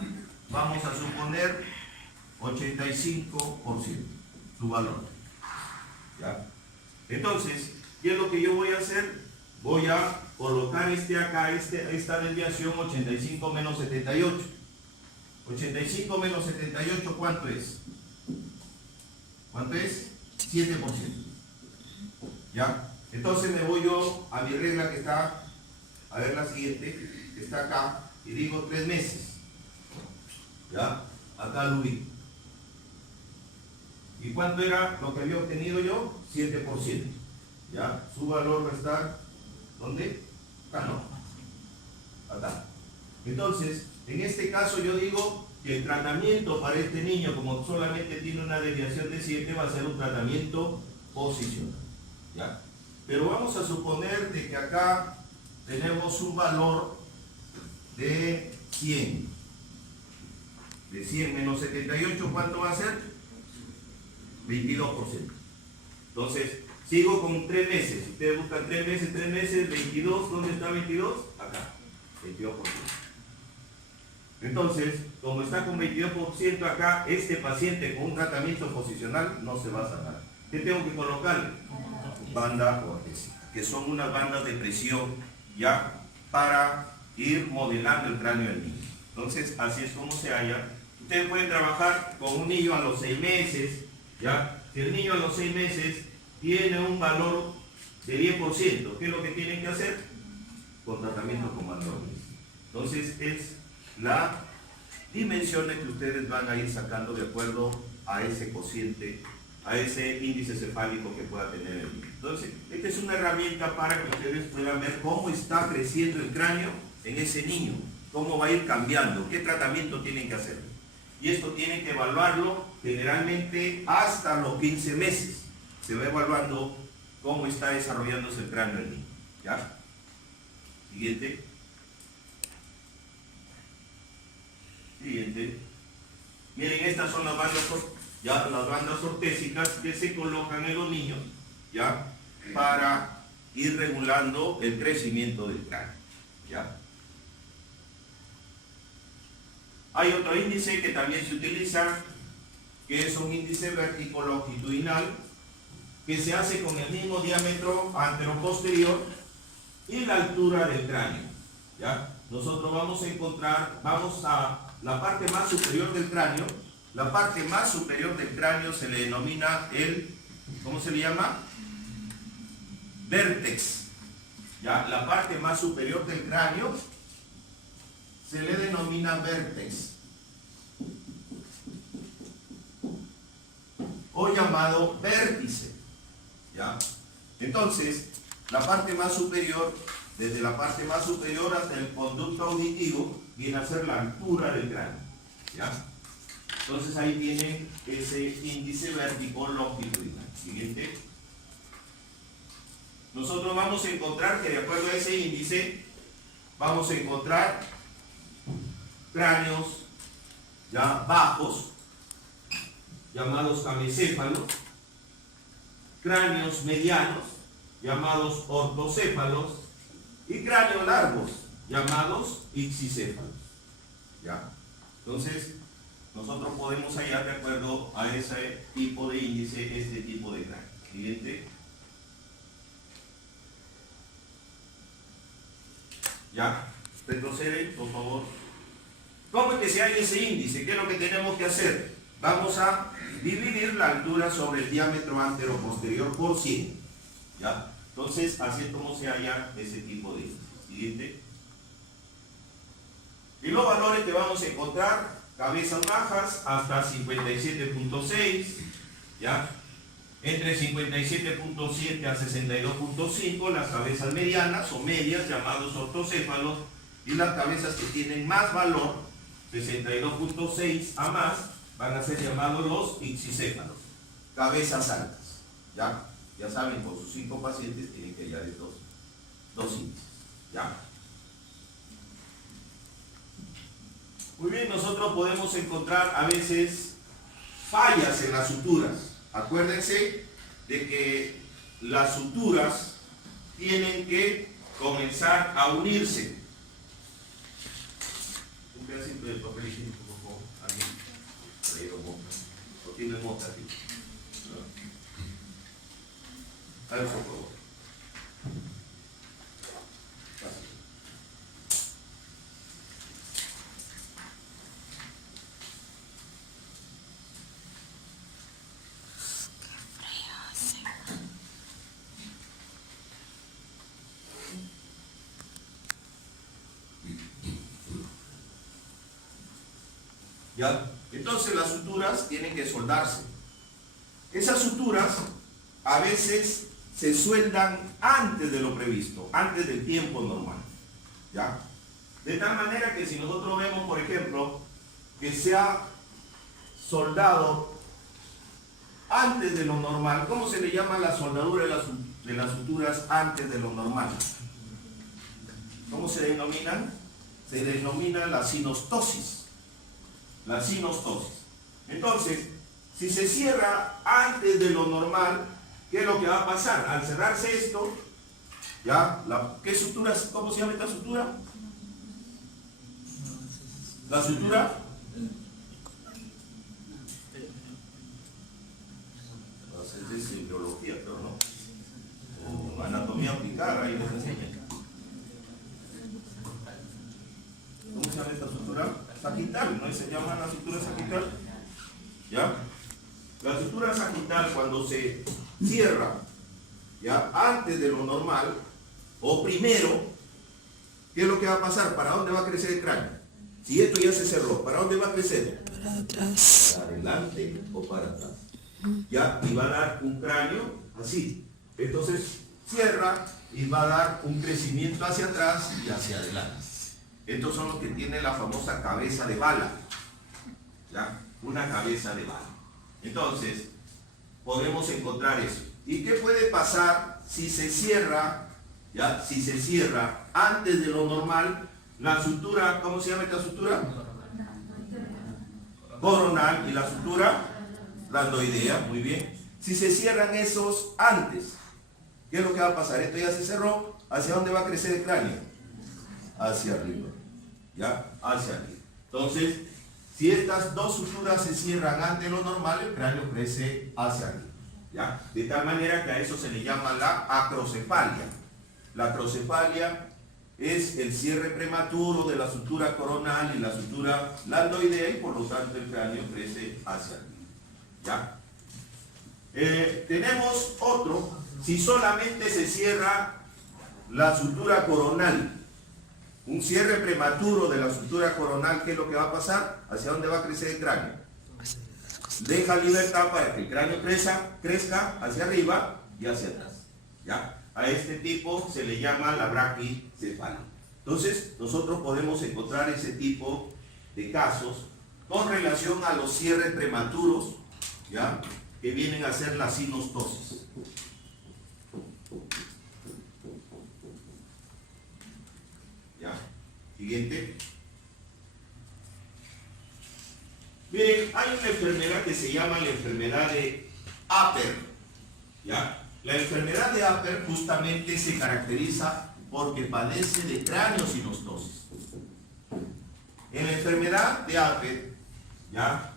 vamos a suponer, 85%, su valor. ¿Ya? Entonces, ¿qué es lo que yo voy a hacer? Voy a colocar esta desviación 85 menos 78. 85 menos 78, ¿cuánto es? ¿Cuánto es? 7%. ¿Ya? Entonces me voy yo a mi regla que está, a ver la siguiente, que está acá, y digo 3 meses. ¿Ya? Acá lo vi. ¿Y cuánto era lo que había obtenido yo? 7%. ¿Ya? Su valor va a estar, ¿dónde? Acá no. Acá. Entonces, en este caso yo digo que el tratamiento para este niño, como solamente tiene una desviación de 7, va a ser un tratamiento posicional. ¿Ya? Pero vamos a suponer de que acá tenemos un valor de 100. De 100 menos 78, ¿cuánto va a ser? 22%. Entonces, sigo con 3 meses. Si ustedes buscan 3 meses, 22, ¿dónde está 22? Acá, 22%. Entonces, como está con 22% acá, este paciente con un tratamiento posicional no se va a sanar. ¿Qué tengo que colocar? Banda ortésica, que son unas bandas de presión ya para ir modelando el cráneo del niño. Entonces, así es como se halla. Ustedes pueden trabajar con un niño a los 6 meses, ¿ya? Si el niño a los 6 meses tiene un valor de 10%, ¿qué es lo que tienen que hacer? Con tratamiento con valores. Entonces, es la dimensión que ustedes van a ir sacando de acuerdo a ese cociente, a ese índice cefálico que pueda tener el niño. Entonces, esta es una herramienta para que ustedes puedan ver cómo está creciendo el cráneo en ese niño. cómo va a ir cambiando, qué tratamiento tienen que hacer. Y esto tienen que evaluarlo generalmente hasta los 15 meses. Se va evaluando cómo está desarrollándose el cráneo del niño. ¿Ya? Siguiente. Siguiente. Miren, estas son las bandas ortésicas que se colocan en los niños, ¿ya? Para ir regulando el crecimiento del cráneo, ¿ya? Hay otro índice que también se utiliza, que es un índice vértico-longitudinal, que se hace con el mismo diámetro antero-posterior y la altura del cráneo, ¿ya? Nosotros vamos a la parte más superior del cráneo. La parte más superior del cráneo se le denomina ¿cómo se le llama? Vértex. ¿Ya? La parte más superior del cráneo se le denomina vértex, o llamado vértice. ¿Ya? Entonces, la parte más superior, desde la parte más superior hasta el conducto auditivo, viene a ser la altura del cráneo. ¿Ya? Entonces ahí tienen ese índice vértico-longitudinal. Siguiente. Nosotros vamos a encontrar que de acuerdo a ese índice, vamos a encontrar cráneos ya bajos, llamados camicéfalos, cráneos medianos, llamados ortocéfalos, y cráneos largos, llamados ixicéfalos. ¿Ya? Entonces, nosotros podemos hallar de acuerdo a ese tipo de índice, este tipo de cráneo. Siguiente. Ya, retrocede, por favor. ¿Cómo es que se halla ese índice? ¿Qué es lo que tenemos que hacer? Vamos a dividir la altura sobre el diámetro antero-posterior por 100. ¿Ya? Entonces, así es como se halla ese tipo de índice. Siguiente. Y los valores que vamos a encontrar: cabezas bajas hasta 57.6, ¿ya? Entre 57.7 a 62.5, las cabezas medianas o medias, llamados ortocéfalos, y las cabezas que tienen más valor, 62.6 a más, van a ser llamados los ixicéfalos, cabezas altas. ¿Ya? Ya saben, con sus 5 pacientes tienen que hallar estos dos índices. ¿Ya? Muy bien, nosotros podemos encontrar a veces fallas en las suturas. Acuérdense de que las suturas tienen que comenzar a unirse. Un pedacito de papel higiénico, por favor. Alguien traído mota. ¿O tiene mota aquí? ¿No? A ver, por favor. ¿Ya? Entonces las suturas tienen que soldarse. Esas suturas a veces se sueldan antes de lo previsto, antes del tiempo normal. ¿Ya? De tal manera que si nosotros vemos, por ejemplo, que se ha soldado antes de lo normal, ¿cómo se le llama la soldadura de las suturas antes de lo normal? ¿Cómo se denominan? Se denomina la sinostosis. La sinostosis. Entonces, si se cierra antes de lo normal, ¿qué es lo que va a pasar? Al cerrarse esto, ¿ya? ¿Qué sutura? ¿Cómo se llama esta sutura? La sutura. Es de biología, pero no. O anatomía aplicada, ahí les enseñan. ¿Cómo se llama esta sutura? Sagital, ¿no? Se llama la sutura sagital. ¿Ya? La sutura sagital, cuando se cierra, ¿ya? Antes de lo normal, o primero, ¿qué es lo que va a pasar? ¿Para dónde va a crecer el cráneo? Si esto ya se cerró, ¿para dónde va a crecer? Para atrás. Para adelante o para atrás. ¿Ya? Y va a dar un cráneo así. Entonces, cierra y va a dar un crecimiento hacia atrás y hacia adelante. Estos son los que tienen la famosa cabeza de bala. ¿Ya? Una cabeza de bala. Entonces, podemos encontrar eso. ¿Y qué puede pasar si se cierra, ya? Si se cierra antes de lo normal la sutura, ¿cómo se llama esta sutura? Coronal, y la sutura landoidea, muy bien. Si se cierran esos antes, ¿qué es lo que va a pasar? Esto ya se cerró, ¿hacia dónde va a crecer el cráneo? Hacia arriba, ¿ya? Hacia arriba. Entonces, si estas dos suturas se cierran antes de lo normal, el cráneo crece hacia arriba, ¿ya? De tal manera que a eso se le llama la acrocefalia. La acrocefalia es el cierre prematuro de la sutura coronal y la sutura landoidea, y por lo tanto el cráneo crece hacia arriba, ¿ya? Tenemos otro, si solamente se cierra la sutura coronal, un cierre prematuro de la sutura coronal, ¿qué es lo que va a pasar? ¿Hacia dónde va a crecer el cráneo? Deja libertad para que el cráneo crezca hacia arriba y hacia atrás, ¿ya? A este tipo se le llama la braquicefalia. Entonces, nosotros podemos encontrar ese tipo de casos con relación a los cierres prematuros, ¿ya? Que vienen a ser la sinostosis. ¿Ya? Siguiente. Miren, hay una enfermedad que se llama la enfermedad de Apert, ¿ya? La enfermedad de Apert justamente se caracteriza porque padece de craneosinostosis. En la enfermedad de Apert, ¿ya?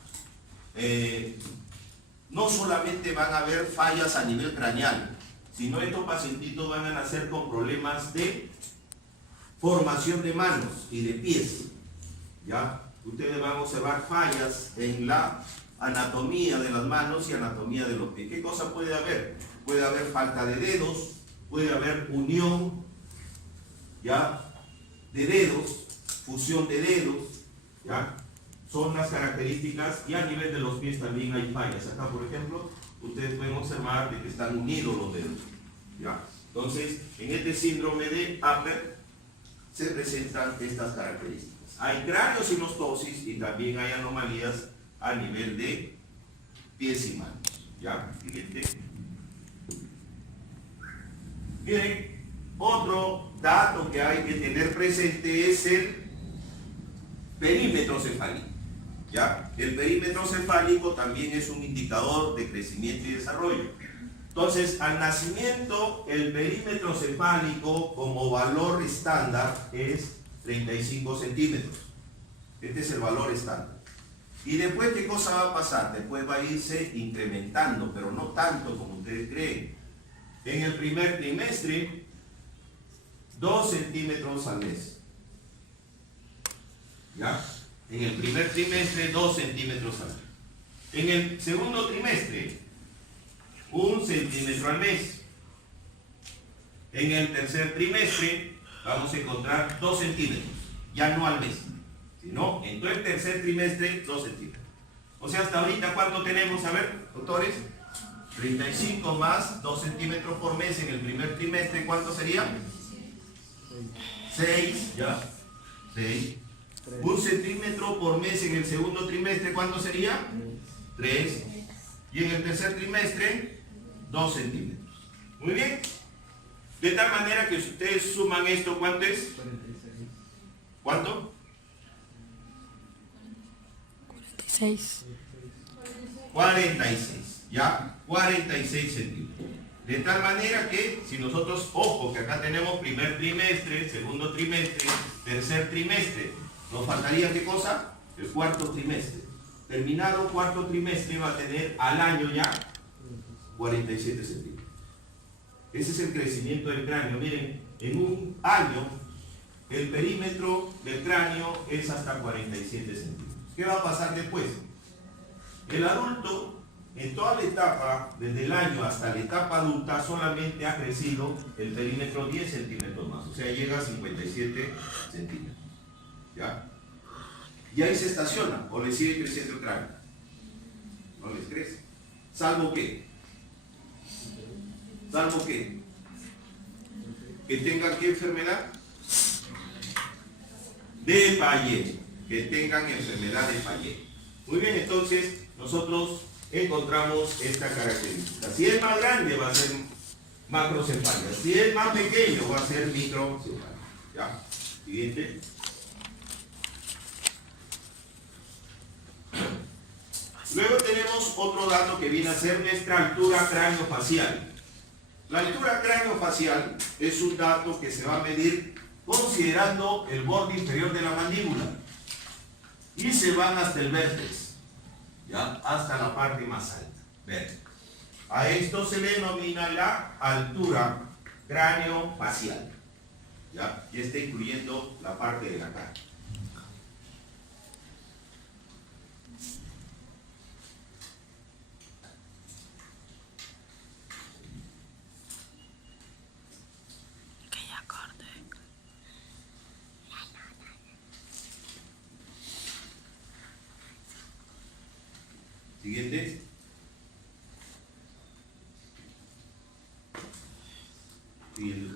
No solamente van a haber fallas a nivel craneal, sino estos pacientitos van a nacer con problemas de formación de manos y de pies, ¿ya? Ustedes van a observar fallas en la anatomía de las manos y anatomía de los pies. ¿Qué cosa puede haber? Puede haber falta de dedos, puede haber unión, ¿ya? De dedos, fusión de dedos, ¿ya? Son las características, y a nivel de los pies también hay fallas. Acá, por ejemplo, ustedes pueden observar de que están unidos los dedos, ¿ya? Entonces, en este síndrome de Apert se presentan estas características. Hay craneosinostosis y también hay anomalías a nivel de pies y manos, ¿ya? Siguiente. Miren, otro dato que hay que tener presente es el perímetro cefálico, ¿ya? El perímetro cefálico también es un indicador de crecimiento y desarrollo. Entonces, al nacimiento, el perímetro cefálico como valor estándar es 35 centímetros. Este es el valor estándar. Y después, ¿qué cosa va a pasar? Después va a irse incrementando, pero no tanto como ustedes creen. En el primer trimestre, 2 centímetros al mes. ¿Ya? En el primer trimestre, 2 centímetros al mes. En el segundo trimestre, 1 centímetro al mes. En el tercer trimestre, vamos a encontrar 2 centímetros, ya no al mes, sino en todo el tercer trimestre, 2 centímetros. O sea, hasta ahorita, ¿cuánto tenemos? A ver, doctores, 35 más 2 centímetros por mes en el primer trimestre, ¿cuánto sería? 6, ya, 6. 1 centímetro por mes en el segundo trimestre, ¿cuánto sería? 3. Y en el tercer trimestre, 2 centímetros. Muy bien. De tal manera que si ustedes suman esto, ¿cuánto es? 46. ¿Cuánto? 46. 46, ¿ya? 46 centímetros. De tal manera que, si nosotros, ojo, que acá tenemos primer trimestre, segundo trimestre, tercer trimestre, nos faltaría ¿qué cosa? El cuarto trimestre. Terminado cuarto trimestre va a tener al año ya 47 centímetros. Ese es el crecimiento del cráneo. Miren, en un año el perímetro del cráneo es hasta 47 centímetros. ¿Qué va a pasar después? El adulto, en toda la etapa, desde el año hasta la etapa adulta, solamente ha crecido el perímetro 10 centímetros más. O sea, llega a 57 centímetros. ¿Ya? Y ahí se estaciona, o le sigue creciendo el cráneo. No les crece. ¿Salvo qué? ¿Salvo qué? ¿Que tenga qué enfermedad? de Payet, que tengan enfermedad de Payet. Muy bien, entonces nosotros encontramos esta característica. Si es más grande va a ser macrocefalia, si es más pequeño va a ser microcefalia. Ya, siguiente. Luego tenemos otro dato que viene a ser nuestra altura craneofacial. La altura craneofacial es un dato que se va a medir considerando el borde inferior de la mandíbula y se van hasta el vértex, ¿ya? Hasta la parte más alta, vértex. A esto se le denomina la altura craneofacial, ¿ya? Y está incluyendo la parte de la cara. Siguiente. Siguiente.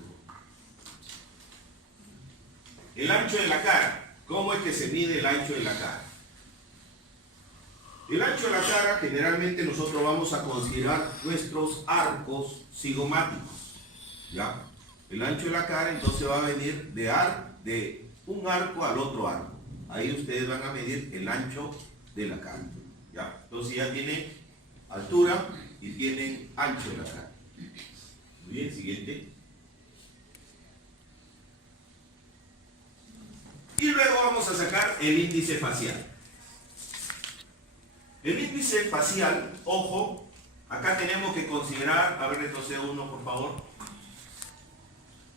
El ancho de la cara. ¿Cómo es que se mide el ancho de la cara? El ancho de la cara generalmente nosotros vamos a considerar nuestros arcos cigomáticos. ¿Ya? El ancho de la cara entonces va a venir de un arco al otro arco. Ahí ustedes van a medir el ancho de la cara. ¿Ya? Entonces ya tienen altura y tienen ancho de la cara. Muy bien, siguiente. Y luego vamos a sacar el índice facial. El índice facial, ojo, acá tenemos que considerar, a ver, retrocede uno por favor.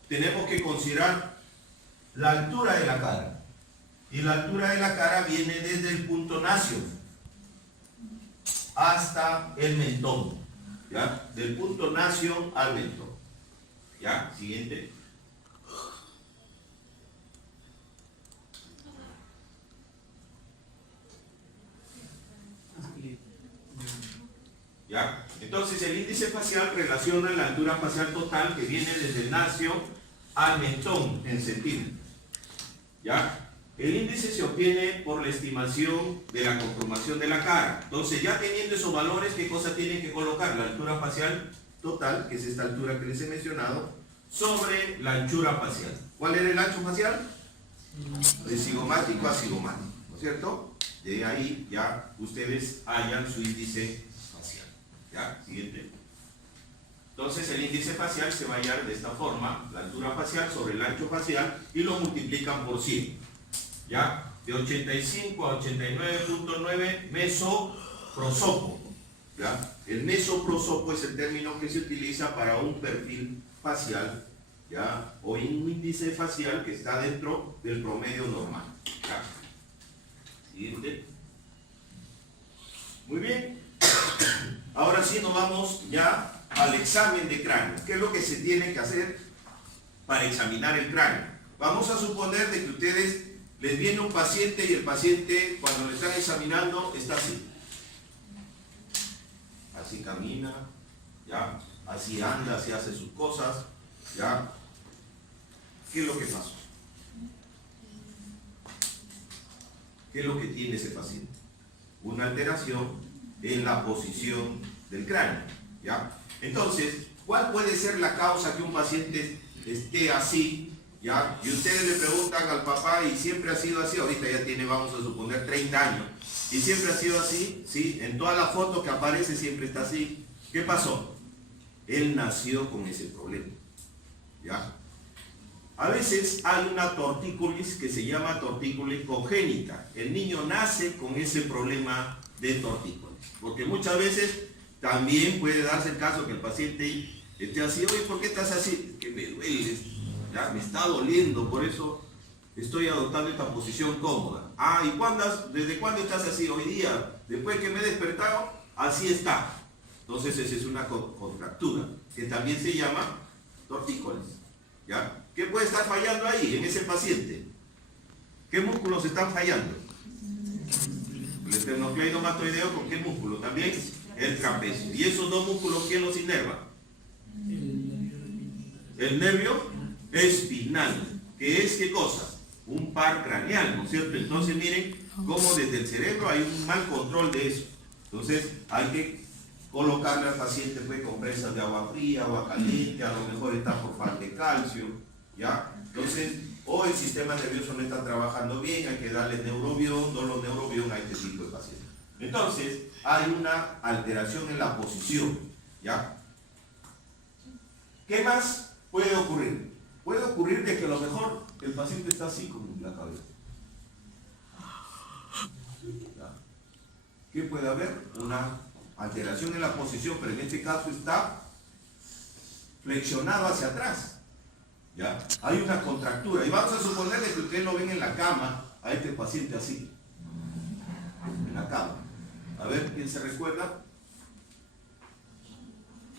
Tenemos que considerar la altura de la cara. Y la altura de la cara viene desde el punto nacio hasta el mentón, ¿ya? Del punto nacio al mentón. ¿Ya? Siguiente. ¿Ya? Entonces el índice facial relaciona la altura facial total que viene desde el nacio al mentón en centímetros. ¿Ya? El índice se obtiene por la estimación de la conformación de la cara. Entonces, ya teniendo esos valores, ¿qué cosa tienen que colocar? La altura facial total, que es esta altura que les he mencionado, sobre la anchura facial. ¿Cuál era el ancho facial? De cigomático a cigomático, ¿no es cierto? De ahí ya ustedes hallan su índice facial. ¿Ya? Siguiente. Entonces, el índice facial se va a hallar de esta forma, la altura facial sobre el ancho facial, y lo multiplican por 100. ¿Ya? De 85 a 89.9 mesoprosopo. ¿Ya? El mesoprosopo es el término que se utiliza para un perfil facial, ¿ya? O un índice facial que está dentro del promedio normal. ¿Ya? Siguiente. Muy bien. Ahora sí nos vamos ya al examen de cráneo. ¿Qué es lo que se tiene que hacer para examinar el cráneo? Vamos a suponer de que ustedes les viene un paciente y el paciente cuando le están examinando está así. Así camina, ¿ya? Así anda, así hace sus cosas, ¿ya? ¿Qué es lo que pasó? ¿Qué es lo que tiene ese paciente? Una alteración en la posición del cráneo, ¿ya? Entonces, ¿cuál puede ser la causa que un paciente esté así? ¿Ya? Y ustedes le preguntan al papá y siempre ha sido así, ahorita ya tiene, vamos a suponer, 30 años, y siempre ha sido así, ¿sí? En toda la foto que aparece siempre está así. ¿Qué pasó? Él nació con ese problema, ¿ya? A veces hay una tortícolis que se llama tortícolis congénita. El niño nace con ese problema de tortícolis, porque muchas veces también puede darse el caso que el paciente esté así, oye, ¿por qué estás así? Que me duele. Ya, me está doliendo, por eso estoy adoptando esta posición cómoda. Ah, ¿y desde cuándo estás así? Hoy día, después que me he despertado, así está. Entonces esa es una contractura, que también se llama tortícolis. ¿Ya? ¿Qué puede estar fallando ahí, en ese paciente? ¿Qué músculos están fallando? El esternocleidomatoideo, ¿con qué músculo? También el trapecio. ¿Y esos dos músculos quién los inerva? El nervio espinal, que es ¿qué cosa? un par craneal, ¿no es cierto? Entonces miren cómo desde el cerebro hay un mal control de eso. Entonces hay que colocarle al paciente pues, compresas de agua fría, agua caliente, a lo mejor está por falta de calcio, ¿ya? Entonces, o el sistema nervioso no está trabajando bien, hay que darle neurobión, dolor neurobión a este tipo de pacientes. Entonces, hay una alteración en la posición, ¿ya? ¿Qué más puede ocurrir? Puede ocurrir de que a lo mejor el paciente está así con la cabeza. ¿Ya? ¿Qué puede haber? Una alteración en la posición, pero en este caso está flexionado hacia atrás. ¿Ya? Hay una contractura. Y vamos a suponer que ustedes lo ven en la cama, a este paciente así. En la cama. A ver, ¿quién se recuerda?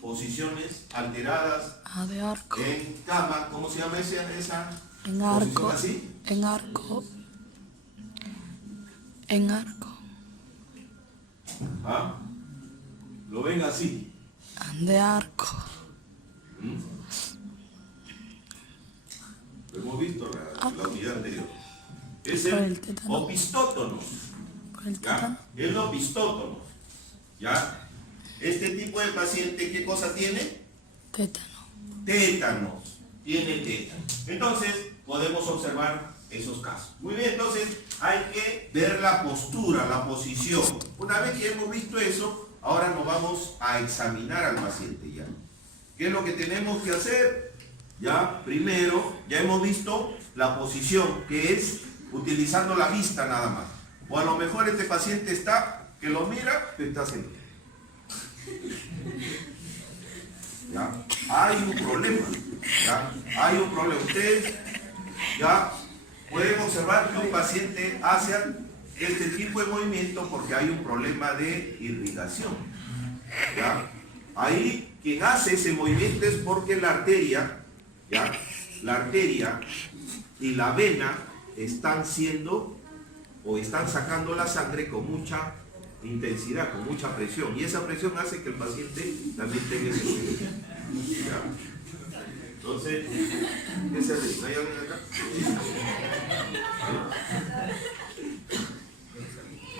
Posiciones alteradas de arco. en cama. ¿Cómo se llama esa En posición arco. así? En arco. En arco. ¿Ah? Lo ven así. De arco. Lo hemos visto la unidad anterior. Es Por el el tétano. opistótonos. Por el ¿Ya? tétano. El opistótonos. ¿Ya? Este tipo de paciente, ¿qué cosa tiene? Tétano. Tétanos. Tiene tétano. Entonces, podemos observar esos casos. Muy bien, entonces hay que ver la postura, la posición. Una vez que hemos visto eso, ahora nos vamos a examinar al paciente ya. ¿Qué es lo que tenemos que hacer? Ya, primero, ya hemos visto la posición, que es utilizando la vista nada más. O a lo mejor este paciente está, que lo mira, que está haciendo. ¿Ya? Hay un problema. ¿Ya? Hay un problema. Ustedes ya pueden observar que un paciente hace este tipo de movimiento porque hay un problema de irrigación. ¿Ya? Ahí quien hace ese movimiento es porque la arteria, ¿ya? La arteria y la vena están siendo o están sacando la sangre con mucha intensidad, con mucha presión, y esa presión hace que el paciente también tenga ese movimiento. ¿Ya? Entonces, ¿qué se hace? ¿No hay alguien acá?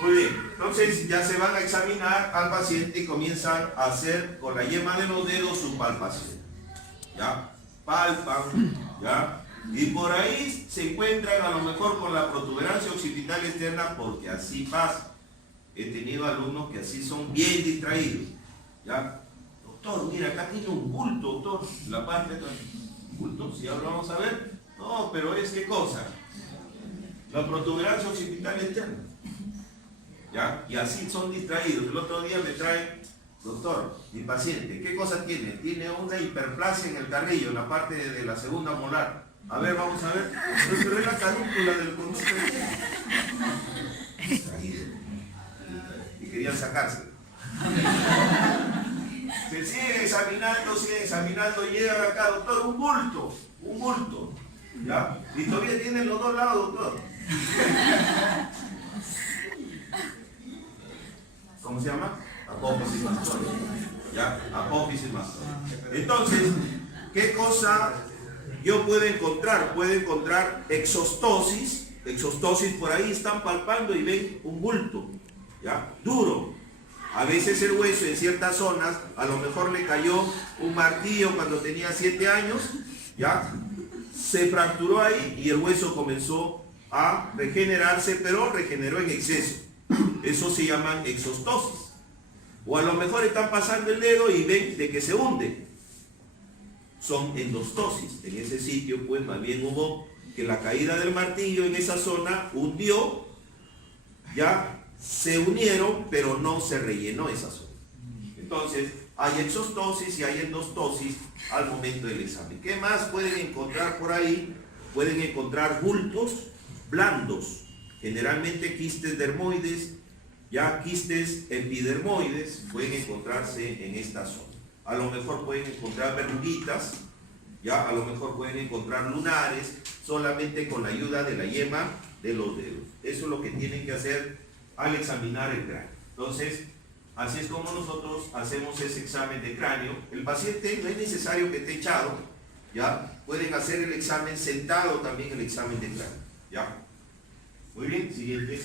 Muy bien, entonces ya se van a examinar al paciente y comienzan a hacer con la yema de los dedos su palpación. ¿Ya? Palpan, ¿ya? Y por ahí se encuentran a lo mejor con la protuberancia occipital externa, porque así pasa. He tenido alumnos que así son bien distraídos. ¿Ya? Doctor, mira, acá tiene un bulto, doctor. La parte de bulto, si ahora vamos a ver. No, pero es qué cosa. La protuberancia occipital externa. ¿Ya? Y así son distraídos. El otro día me trae, doctor, mi paciente, ¿qué cosa tiene? Tiene una hiperplasia en el carrillo, en la parte de la segunda molar. A ver, vamos a ver. Pero es la carúncula del conducto externo. Y querían sacarse. Se sigue examinando, llegan acá, doctor, un bulto, ¿ya? Y todavía tienen los dos lados, doctor. ¿Cómo se llama? Apófisis mastoide. ¿Ya? Apófisis mastoide. Entonces, ¿qué cosa yo puedo encontrar? Puedo encontrar exostosis. Exostosis, por ahí están palpando y ven un bulto, ¿ya? Duro. A veces el hueso en ciertas zonas, a lo mejor le cayó un martillo cuando tenía 7 años, ¿ya? Se fracturó ahí y el hueso comenzó a regenerarse, pero regeneró en exceso. Eso se llama exostosis. O a lo mejor están pasando el dedo y ven de que se hunde. Son endostosis. En ese sitio, pues más bien hubo que la caída del martillo en esa zona hundió, ya se unieron, pero no se rellenó esa zona. Entonces, hay exostosis y hay endostosis al momento del examen. ¿Qué más pueden encontrar por ahí? Pueden encontrar bultos blandos, generalmente quistes dermoides, ya quistes epidermoides pueden encontrarse en esta zona. A lo mejor pueden encontrar verruguitas, ya a lo mejor pueden encontrar lunares, solamente con la ayuda de la yema de los dedos. Eso es lo que tienen que hacer al examinar el cráneo. Entonces, así es como nosotros hacemos ese examen de cráneo. El paciente no es necesario que esté echado, ya pueden hacer el examen sentado también, el examen de cráneo. Ya. Muy bien, siguiente.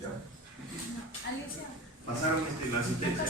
Ya. Pasaron la asistencia.